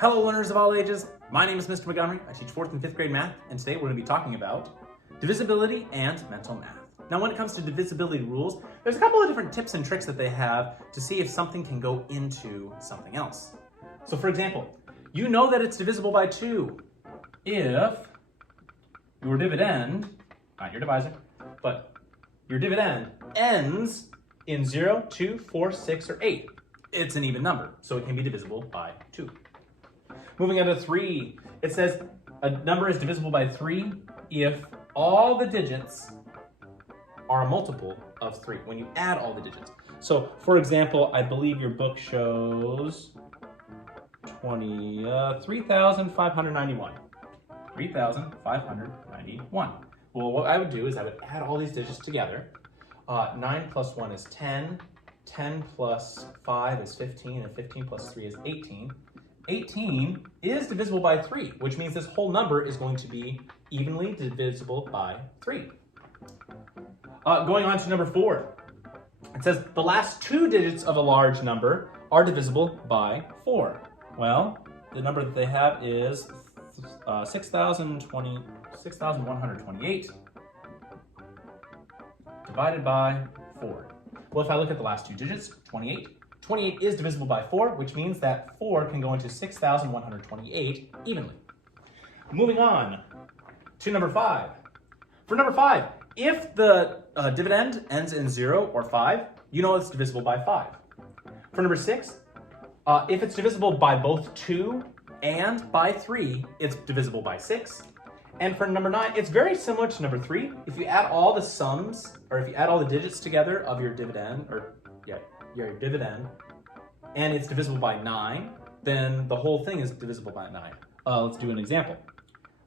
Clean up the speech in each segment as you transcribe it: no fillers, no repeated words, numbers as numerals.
Hello learners of all ages, my name is Mr. Montgomery. I teach 4th and 5th grade math, and today we're going to be talking about divisibility and mental math. Now when it comes to divisibility rules, there's a couple of different tips and tricks that they have to see if something can go into something else. So for example, you know that it's divisible by 2 if your dividend, not your divisor, but your dividend ends in 0, 2, 4, 6, or 8. It's an even number, so it can be divisible by 2. Moving on to 3, it says a number is divisible by 3 if all the digits are a multiple of 3, when you add all the digits. So, for example, I believe your book shows 3,591. 3,591. Well, what I would do is I would add all these digits together. 9 plus 1 is 10. 10 plus 5 is 15, and 15 plus 3 is 18. 18 is divisible by 3, which means this whole number is going to be evenly divisible by 3. Going on to number 4. It says the last 2 digits of a large number are divisible by 4. Well, the number that they have is 6,128 divided by 4. Well, if I look at the last 2 digits, 28 is divisible by 4, which means that 4 can go into 6,128 evenly. Moving on to number 5. For number 5, if the dividend ends in 0 or 5, you know it's divisible by 5. For number 6, if it's divisible by both 2 and by 3, it's divisible by 6. And for number 9, it's very similar to number 3. If you add all the sums, or if you add all the digits together of your dividend, your dividend, and it's divisible by 9, then the whole thing is divisible by 9. Let's do an example.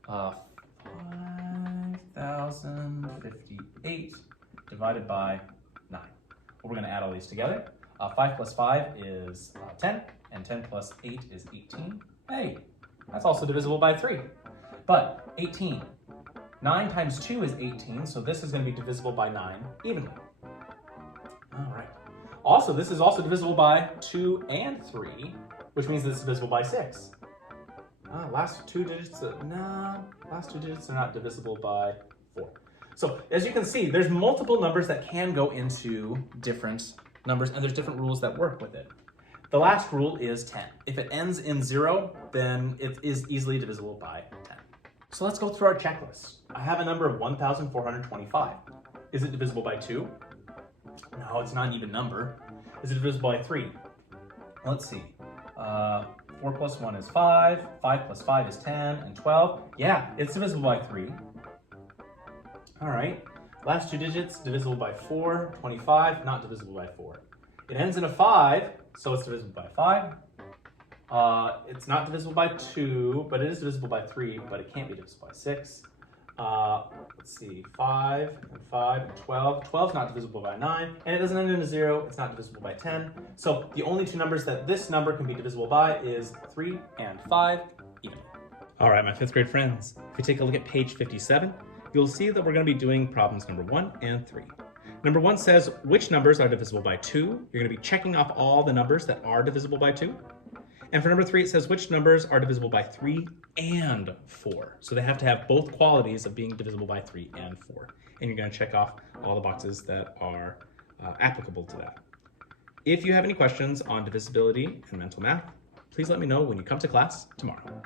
5,058 divided by 9. Well, we're going to add all these together. 5 plus 5 is 10, and 10 plus 8 is 18. Hey, that's also divisible by 3. But 18, 9 times 2 is 18, so this is going to be divisible by 9 evenly. All right. Also, this is also divisible by 2 and 3, which means this is divisible by 6. Last two digits are not divisible by 4. So as you can see, there's multiple numbers that can go into different numbers, and there's different rules that work with it. The last rule is 10. If it ends in 0, then it is easily divisible by 10. So let's go through our checklist. I have a number of 1,425. Is it divisible by 2? No, it's not an even number. Is it divisible by 3? Let's see. 4 plus 1 is 5. 5 plus 5 is 10, and 12. Yeah, it's divisible by 3. All right. Last 2 digits, divisible by 4. 25, not divisible by 4. It ends in a 5, so it's divisible by 5. It's not divisible by 2, but it is divisible by 3, but it can't be divisible by 6. Let's see, 5 and 5 and 12. 12 is not divisible by 9, and it doesn't end in a 0. It's not divisible by 10. So the only 2 numbers that this number can be divisible by is 3 and 5 evenly. All right, my 5th grade friends, if we take a look at page 57, you'll see that we're going to be doing problems number 1 and 3. Number 1 says which numbers are divisible by 2. You're going to be checking off all the numbers that are divisible by 2. And for number 3, it says which numbers are divisible by 3 and 4. So they have to have both qualities of being divisible by 3 and 4. And you're going to check off all the boxes that are applicable to that. If you have any questions on divisibility and mental math, please let me know when you come to class tomorrow.